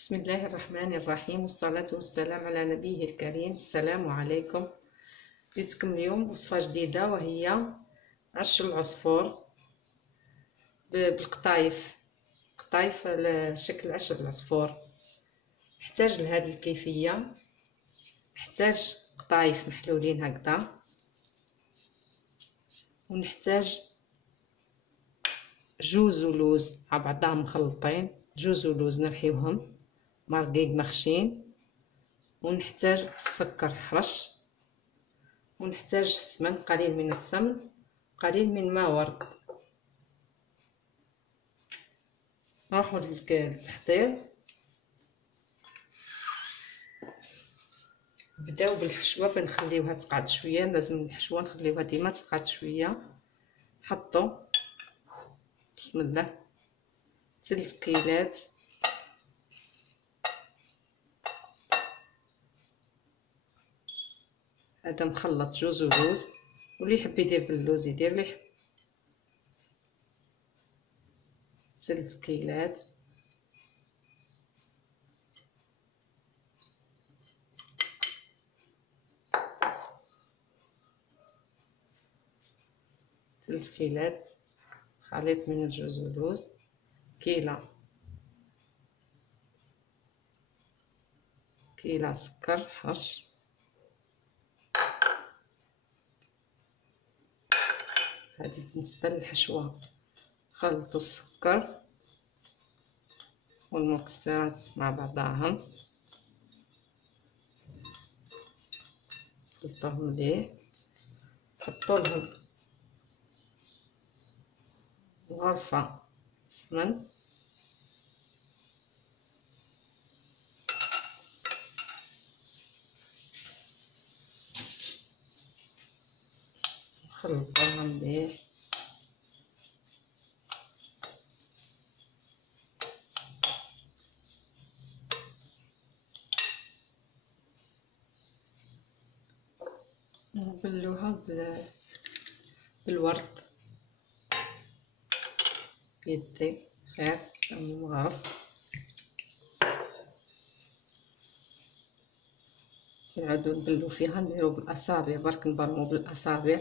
بسم الله الرحمن الرحيم، والصلاة والسلام على نبيه الكريم. السلام عليكم. جيتكم اليوم بوصفة جديدة وهي عش العصفور بالقطايف. قطايف على شكل عش العصفور. نحتاج لهذه الكيفية، نحتاج قطايف محلولين هكذا، ونحتاج جوز ولوز مع بعضهم مخلطين. جوز ولوز نرحيوهم مرقيق مخشين، ونحتاج سكر حرش، ونحتاج السمن، قليل من السمن قليل من ماء ورد. نروحو للتحضير. نبداو بالحشوه، بنخليوها تقعد شويه. لازم الحشوه نخليوها ديما تقعد شويه. حطو بسم الله 3 كيلات هذا مخلط جوز ولوز، واللي يحب يدير باللوز يدير، اللي يحب 3 كيلات. ثلاث كيلات خليط من الجوز واللوز، كيلة سكر حرش، هذه بالنسبة للحشوة. خلطوا السكر والمكسرات مع بعضهم، خلطوهم مليح. حطوا لهم غرفة سمن، خلطوها مليح. وبلوها بالورد بيدي خير المغرف. نعاودو نبلو فيها، نديرو بالاصابع، برك نبرمو بالاصابع.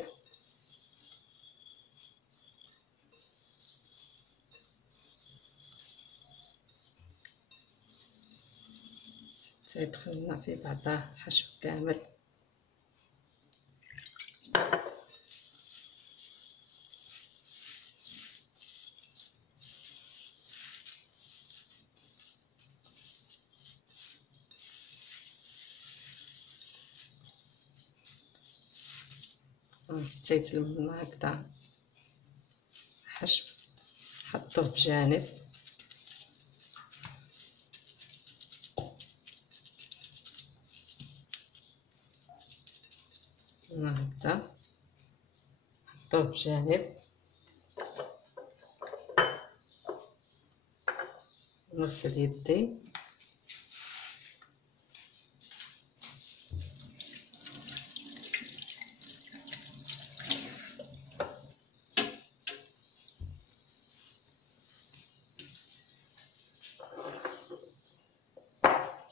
حتى يدخلنا في بعضاه الحشو كامل. حتى يتلم لنا هكذا حشو، حطوه بجانب. هكذا حطوه بجانب. نغسل يدي،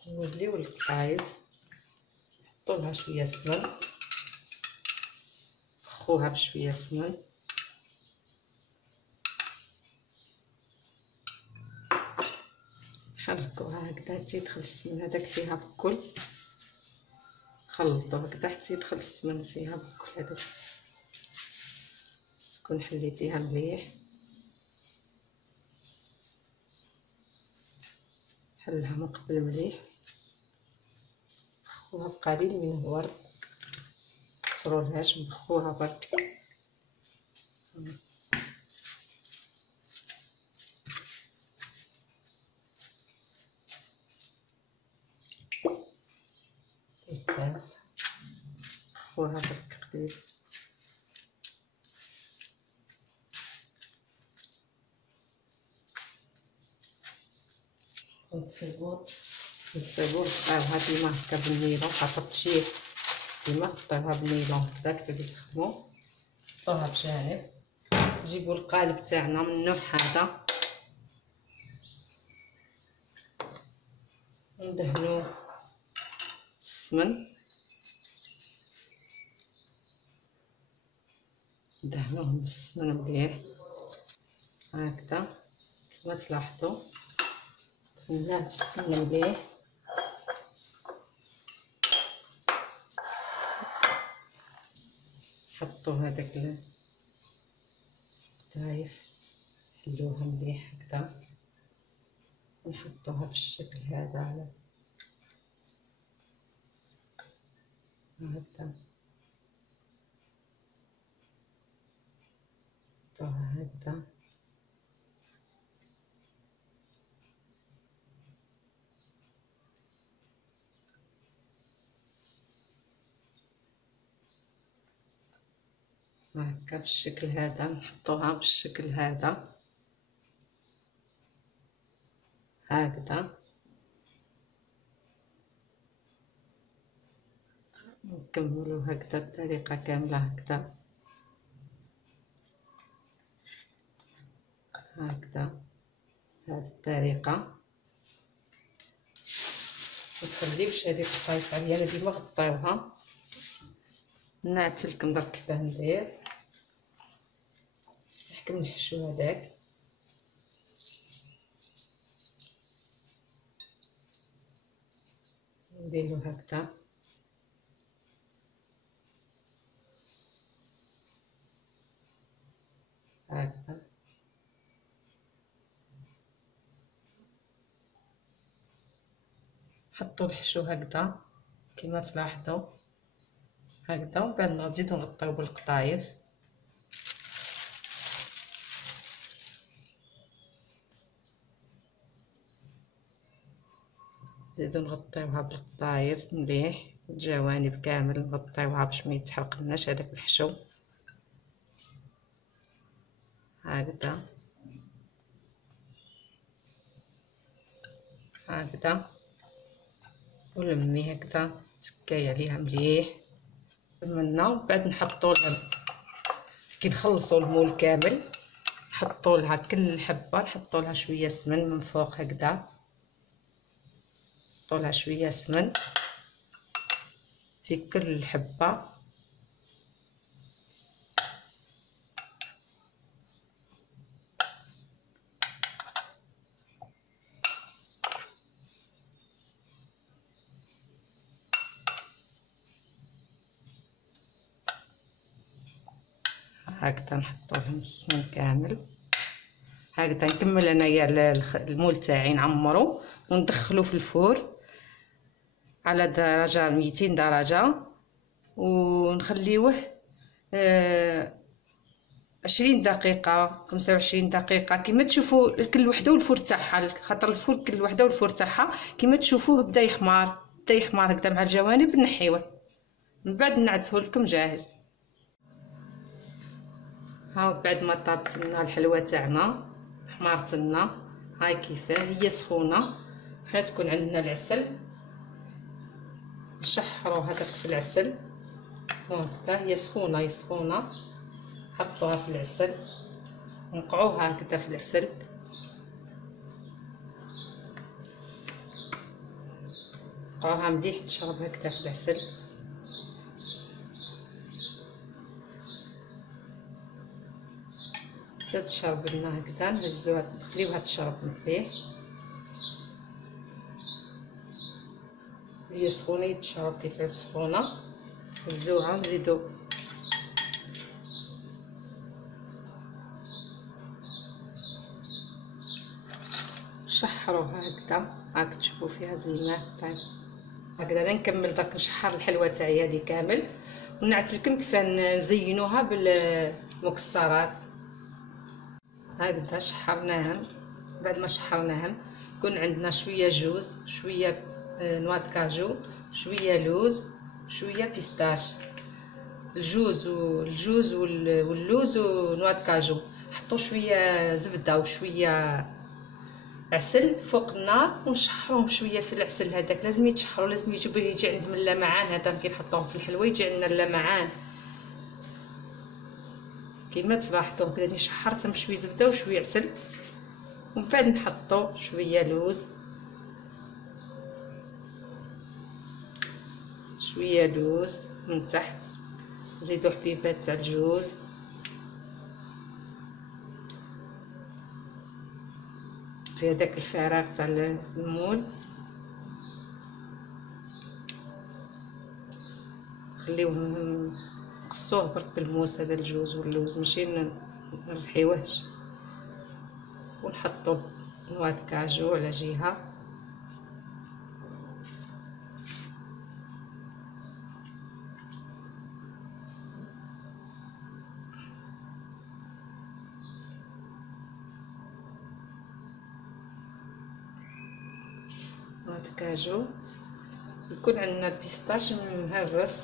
نوليو القطايف، نحطولها شويه سمن، نفخوها بشويه سمن، نحركوها هكذا حتى يدخل السمن هذاك فيها بكل. خلطوه هكذا حتى يدخل السمن فيها بكل. هذاك تكون حليتيها مليح، حلها من قبل مليح. نخوها بقليل من الورد، مكسرولهاش، نخوها برك. بزاف نخوها برك قليل. ونصيبو نقطعوها ديما هكا بالنيلون، خاطر تشيح. ديما نقطعوها بالنيلون هكذا حتى تخدمو. نحطوها بجانب. نجيبو القالب تاعنا من النوع هذا، وندهنو بالسمن، ندهنوهم بالسمن مليح هكذا كما تلاحظوا. دهناه بالسمن مليح، حطوا هذاك القطايف، حلوها مليح هكذا، ونحطوها بالشكل هذا على هكذا، نحطوها هكذا هكا بالشكل هذا، نحطوها بالشكل هذا هكذا، نكملو هكذا بطريقة كاملة هكذا هكذا بهذه الطريقة. متخليوش هذيك القطايف عليا، انا ديما غطيوها. نعتلكم درك كيفاه ندير، نحكم نحشو هذاك، نديرو هكذا هكذا، حطوا الحشو هكذا كما تلاحظوا هكذا، ومن بعد نزيدو نغطيو بالقطايف. نزيدو نغطيوها بالقطايف مليح، الجوانب كامل نغطيوها باش ما يتحرقلناش هذاك الحشو هكذا هكذا، ولمي هكذا تكاي عليها مليح. كملنا، ومن بعد نحطوا لها كي نخلصوا المول كامل نحطوا لها كل حبه نحطوا لها شويه سمن من فوق هكذا، نحطوا لها شويه سمن في كل حبه هكذا، نحطوا لهم السمن كامل هكذا. نكمل انايا المول تاعي نعمرو وندخلو في الفور على درجه 200 درجه، ونخليوه 20 دقيقه 25 دقيقه كما تشوفوا، كل وحده والفور تاعها، خاطر الفور كل وحده والفور تاعها كما تشوفوه بدا يحمر هكذا مع الجوانب، نحيوه من بعد نعتهو لكم جاهز. ها بعد ما طابت لنا الحلوه تاعنا حمارت لنا، هاي كيفاه هي سخونه، حنا تكون عندنا العسل نشحرو هكاك في العسل هكا، هي سخونه حطوها في العسل، نقعوها هكذا في العسل، نقعوها مليح تشرب هكذا في العسل. تشرب لنا هكذا، نهزوها نخليوها تشرب مليح، هي سخونه تشرب كي تعود سخونه. هزوها نزيدو نشحروها هكذا، هاك تشوفوا فيها زينه. طيب هكذا انا نكمل درك نشحر الحلوه تاعي هذه كامل، ونعتلكم كيف نزينوها بالمكسرات هكذا. شحرناهم، بعد ما شحرناهم يكون عندنا شويه جوز، شويه نواه كاجو، شويه لوز، شويه بيستاش. الجوز واللوز ونواه كاجو، حطوا شويه زبده وشويه عسل فوق النار ونشحروهم شويه في العسل هذاك، لازم يتشحروا، لازم يجي عندهم اللمعان هذا كي نحطوهم في الحلوه يجي عندنا اللمعان كيما تلاحظوا كذا. شحرتهم شويه زبده وشويه عسل، ومن بعد نحطوا شويه لوز شويه لوز من تحت، زيدوا حبيبات تاع الجوز، في هذاك الفراغ تاع المول، خليوه نقصوه برك بالموس هذا الجوز واللوز، ماشي نرحيوهش، ونحطو نواه كاجو على جهه، نواه كاجو. يكون عندنا البيستاش مهرس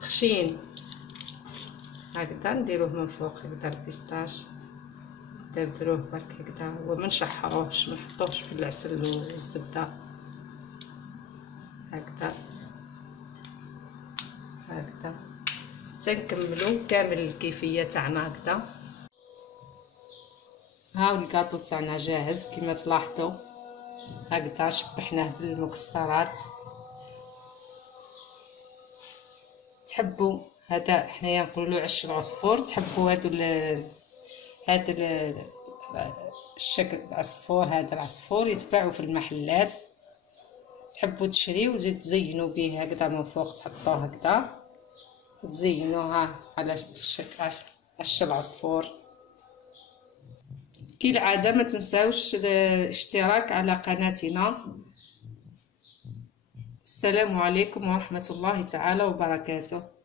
خشين هكذا، نديروه من فوق هكذا البيستاش، نديروه برك هكذا، وما نشحروهش، ما نحطوهش في العسل والزبده، هكذا هكذا تنكملو كامل الكيفيه تاعنا هكذا. هاو الكاطو تاعنا جاهز كما تلاحظوا، هكذا شبحناه بالمكسرات. تحبوا هذا حنايا نقولوا عش العصفور، تحبوا هذا الشكل العصفور، هذا العصفور يتباعوا في المحلات، تحبوا تشريو وتزيد تزينوا به هكذا من فوق، تحطوه هكذا تزينوها على شكل عش العصفور. كالعاده ما تنساوش الاشتراك على قناتنا. السلام عليكم ورحمة الله تعالى وبركاته.